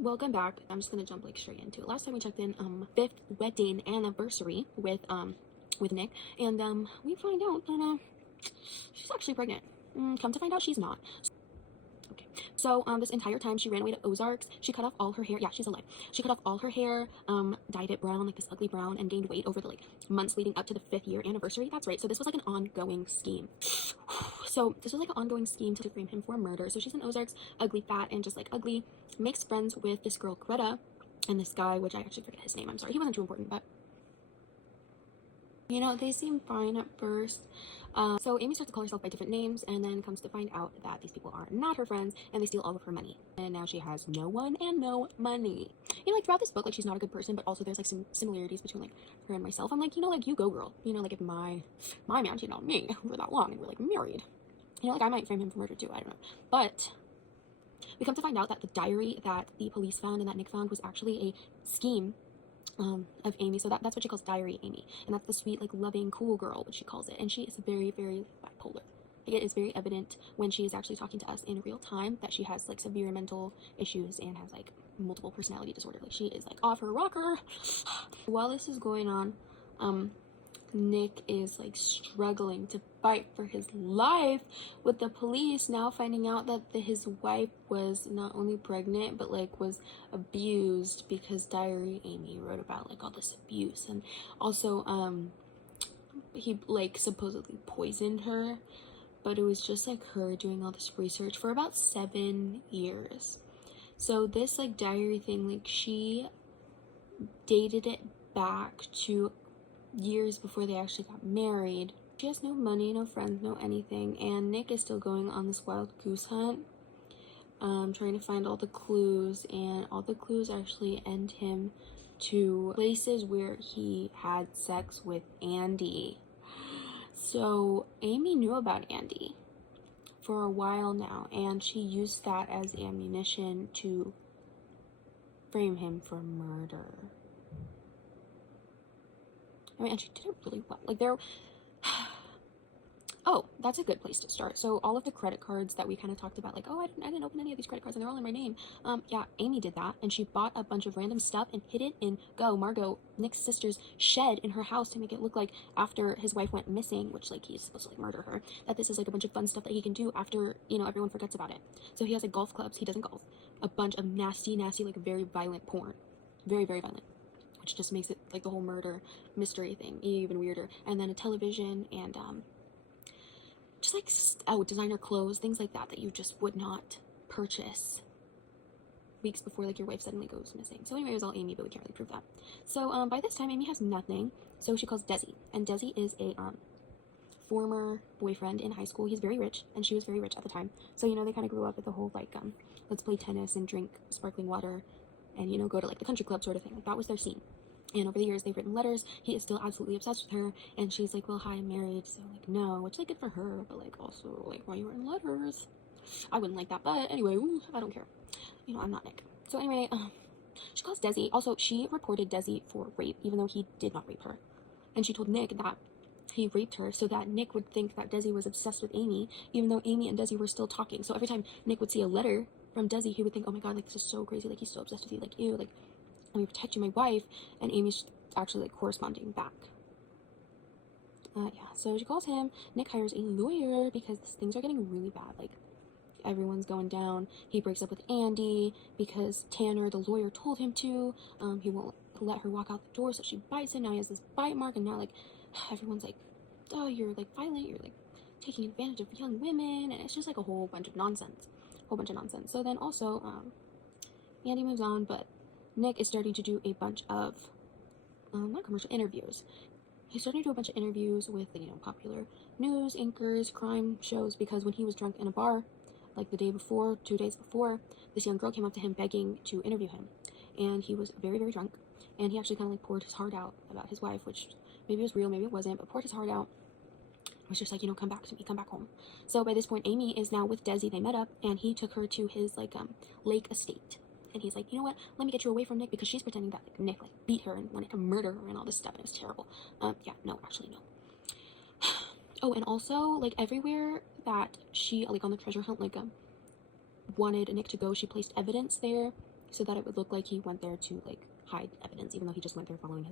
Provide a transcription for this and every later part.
Welcome back. I'm just gonna jump like straight into it. Last time we checked in, fifth wedding anniversary with Nick, and we find out that she's actually pregnant. Come to find out, she's not. Okay. So this entire time she ran away to Ozarks. She cut off all her hair. Yeah, she's alive. She cut off all her hair, dyed it brown, like this ugly brown, and gained weight over the like months leading up to the 5th year anniversary. That's right. So this was like an ongoing scheme. So this was like an ongoing scheme to frame him for murder. So she's in Ozarks, ugly, fat, and just like ugly. Makes friends with this girl Greta and this guy, which I actually forget his name. I'm sorry, he wasn't too important, but you know, they seem fine at first. So Amy starts to call herself by different names and then comes to find out that these people are not her friends and they steal all of her money. And now she has no one and no money. You know, like throughout this book, like she's not a good person, but also there's like some similarities between like her and myself. I'm like, you know, like you go girl. You know, like if my man cheated on me for that long and we're like married, you know, like I might frame him for murder too. I don't know. But we come to find out that the diary that the police found and that Nick found was actually a scheme of Amy. So that's what she calls Diary Amy, and that's the sweet, like loving, cool girl, what she calls it. And she is very, very bipolar. Like, it is very evident when she is actually talking to us in real time that she has like severe mental issues and has like multiple personality disorder. Like she is like off her rocker. While this is going on, Nick is like struggling to fight for his life with the police, now finding out that his wife was not only pregnant but like was abused, because Diary Amy wrote about like all this abuse. And also he like supposedly poisoned her, but it was just like her doing all this research for about 7 years. So this like diary thing, like she dated it back to years before they actually got married. She has no money, no friends, no anything, and Nick is still going on this wild goose hunt, trying to find all the clues, and all the clues actually end him to places where he had sex with Andy. So Amy knew about Andy for a while now, and she used that as ammunition to frame him for murder. I mean, and she did it really well. Like, oh, that's a good place to start. So all of the credit cards that we kind of talked about, like, oh, I didn't open any of these credit cards and they're all in my name. Yeah, Amy did that, and she bought a bunch of random stuff and hid it in Margot, Nick's sister's shed in her house to make it look like after his wife went missing, which like he's supposed to like murder her, that this is like a bunch of fun stuff that he can do after, you know, everyone forgets about it. So he has like golf clubs. He doesn't golf. A bunch of nasty, like very violent porn, very, very violent, which just makes it like the whole murder mystery thing even weirder. And then a television and just like designer clothes, things like that you just would not purchase weeks before like your wife suddenly goes missing. So anyway, it was all Amy, but we can't really prove that. So by this time Amy has nothing, so she calls Desi, and Desi is a former boyfriend in high school. He's very rich, and she was very rich at the time, so you know they kind of grew up with the whole like let's play tennis and drink sparkling water and, you know, go to like the country club sort of thing. Like that was their scene. And over the years, they've written letters. He is still absolutely obsessed with her. And she's like, well, hi, I'm married. So, like, no. Which, like, good for her. But, like, also, like, why are you writing letters? I wouldn't like that. But, anyway, I don't care. You know, I'm not Nick. So, anyway, she calls Desi. Also, she reported Desi for rape, even though he did not rape her. And she told Nick that he raped her so that Nick would think that Desi was obsessed with Amy, even though Amy and Desi were still talking. So, every time Nick would see a letter from Desi, he would think, oh my god, like, this is so crazy. Like, he's so obsessed with you. Like, ew, like, let me protect you, my wife. And Amy's actually like corresponding back. Yeah, so she calls him. Nick hires a lawyer because things are getting really bad. Like, everyone's going down. He breaks up with Andy because Tanner, the lawyer, told him to. He won't let her walk out the door, so she bites him. Now he has this bite mark, and now like everyone's like, oh, you're like violent, you're like taking advantage of young women, and it's just like a whole bunch of nonsense. So then also Andy moves on, but Nick is starting to do a bunch of not commercial interviews. He's starting to do a bunch of interviews with, you know, popular news anchors, crime shows, because when he was drunk in a bar, like the day before, 2 days before, this young girl came up to him begging to interview him. And he was very, very drunk. And he actually kind of like poured his heart out about his wife, which maybe was real, maybe it wasn't, but poured his heart out. It was just like, you know, come back to me, come back home. So by this point, Amy is now with Desi. They met up, and he took her to his like lake estate. And he's like, you know what, let me get you away from Nick, because she's pretending that like Nick like beat her and wanted to murder her and all this stuff, and it was terrible. Yeah, no, actually no. Oh, and also like everywhere that she like on the treasure hunt like wanted Nick to go, she placed evidence there so that it would look like he went there to like hide evidence, even though he just went there following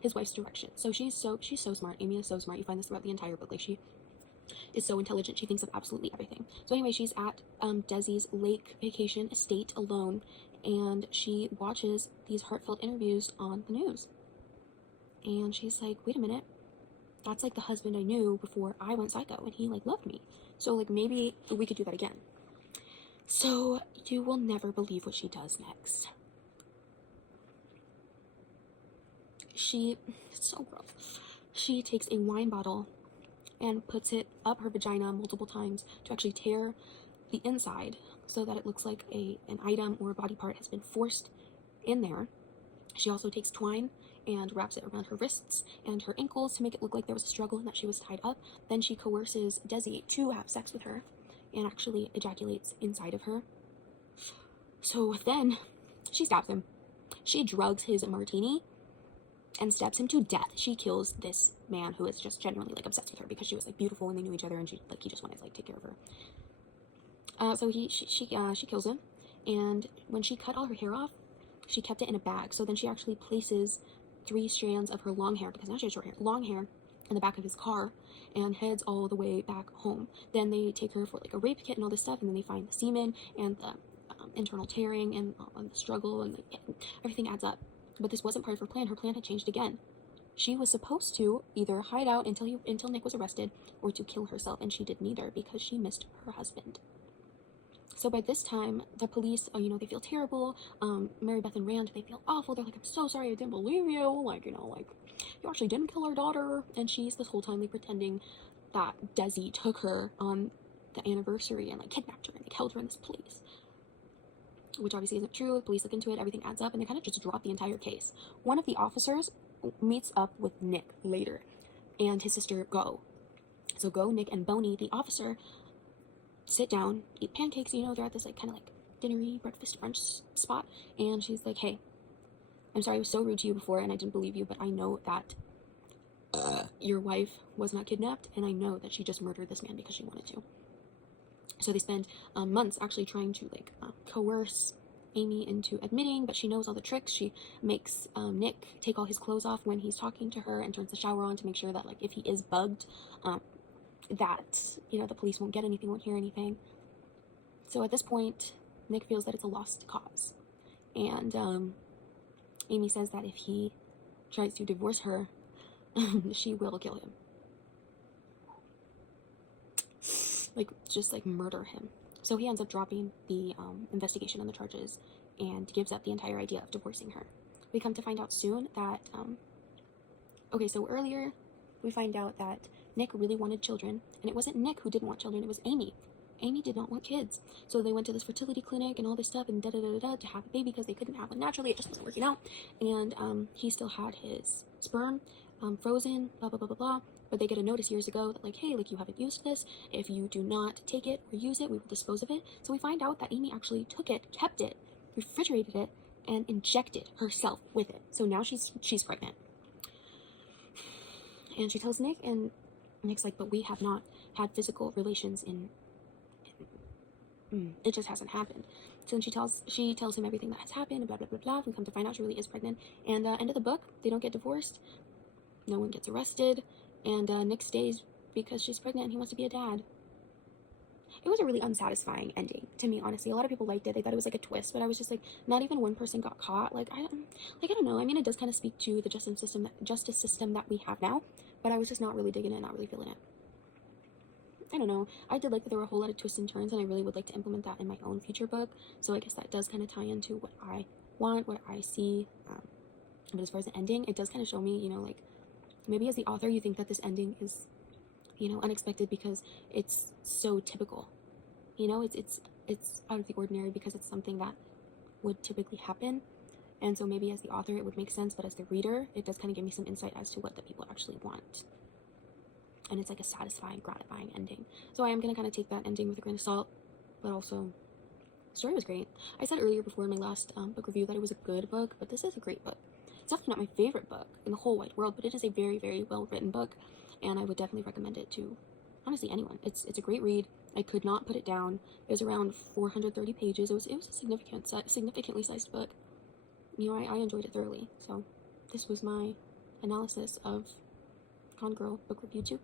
his wife's direction. So she's so smart. Amy is so smart. You find this throughout the entire book. Like, she is so intelligent. She thinks of absolutely everything. So anyway, she's at Desi's lake vacation estate alone, and she watches these heartfelt interviews on the news. And she's like, wait a minute, that's like the husband I knew before I went psycho, and he like loved me. So like, maybe we could do that again. So you will never believe what she does next. It's so gross. She takes a wine bottle and puts it up her vagina multiple times to actually tear the inside so that it looks like an item or a body part has been forced in there. She also takes twine and wraps it around her wrists and her ankles to make it look like there was a struggle and that she was tied up. Then she coerces Desi to have sex with her and actually ejaculates inside of her. So then she stabs him. She drugs his martini and stabs him to death. She kills this man who is just genuinely like obsessed with her because she was like beautiful and they knew each other, and he just wanted to like take care of her. So she kills him, and when she cut all her hair off, she kept it in a bag. So then she actually places 3 strands of her long hair, because now she has short hair, long hair, in the back of his car and heads all the way back home. Then they take her for like a rape kit and all this stuff, and then they find the semen and the internal tearing and the struggle, and everything adds up. But this wasn't part of her plan. Her plan had changed again. She was supposed to either hide out until Nick was arrested, or to kill herself, and she did neither because she missed her husband. So by this time, the police, they feel terrible. Mary Beth and Rand, they feel awful. They're like, I'm so sorry, I didn't believe you. Like, you actually didn't kill our daughter. And she's this whole time like pretending that Desi took her on the anniversary and like kidnapped her and like held her in this place, which obviously isn't true. The police look into it, everything adds up, and they kind of just drop the entire case. One of the officers meets up with Nick later, and his sister Go. So Go, Nick, and Boney, the officer, sit down, eat pancakes. They're at this like kind of like dinnery breakfast brunch spot, and she's like, hey, I'm sorry I was so rude to you before and I didn't believe you, but I know that your wife was not kidnapped, and I know that she just murdered this man because she wanted to. So they spend months actually trying to like coerce Amy into admitting, but she knows all the tricks. She makes Nick take all his clothes off when he's talking to her and turns the shower on to make sure that like if he is bugged, that the police won't get anything, won't hear anything. So at this point, Nick feels that it's a lost cause, and Amy says that if he tries to divorce her, she will kill him. Just murder him. So he ends up dropping the investigation on the charges and gives up the entire idea of divorcing her. We come to find out soon that, so earlier we find out that Nick really wanted children, and it wasn't Nick who didn't want children, it was Amy. Amy did not want kids. So they went to this fertility clinic and all this stuff and to have a baby because they couldn't have one naturally. It just wasn't working out. And he still had his sperm frozen, blah, blah, blah, blah, blah. But they get a notice years ago that, like, hey, like, you haven't used this. If you do not take it or use it, we will dispose of it. So we find out that Amy actually took it, kept it, refrigerated it, and injected herself with it. So now she's pregnant. And she tells Nick, and Nick's like, but we have not had physical relations it just hasn't happened. So then she tells him everything that has happened, blah, blah, blah, blah. We come to find out she really is pregnant. And end of the book, they don't get divorced. No one gets arrested. And Nick stays because she's pregnant and he wants to be a dad. It was a really unsatisfying ending to me, honestly. A lot of people liked it. They thought it was like a twist, but I was just like, not even one person got caught. I don't know. I mean, it does kind of speak to the justice system that we have now, but I was just not really digging it, not really feeling it. I don't know. I did like that there were a whole lot of twists and turns, and I really would like to implement that in my own future book. So I guess that does kind of tie into what I want, what I see. But as far as the ending, it does kind of show me, maybe as the author, you think that this ending is, unexpected because it's so typical. It's out of the ordinary because it's something that would typically happen. And so maybe as the author, it would make sense, but as the reader, it does kind of give me some insight as to what the people actually want. And it's like a satisfying, gratifying ending. So I am going to kind of take that ending with a grain of salt, but also, the story was great. I said earlier before in my last book review that it was a good book, but this is a great book. It's definitely not my favorite book in the whole wide world, but it is a very, very well-written book, and I would definitely recommend it to, honestly, anyone. It's a great read. I could not put it down. It was around 430 pages. It was a significantly sized book. You know, I enjoyed it thoroughly. So this was my analysis of Gone Girl book review 2.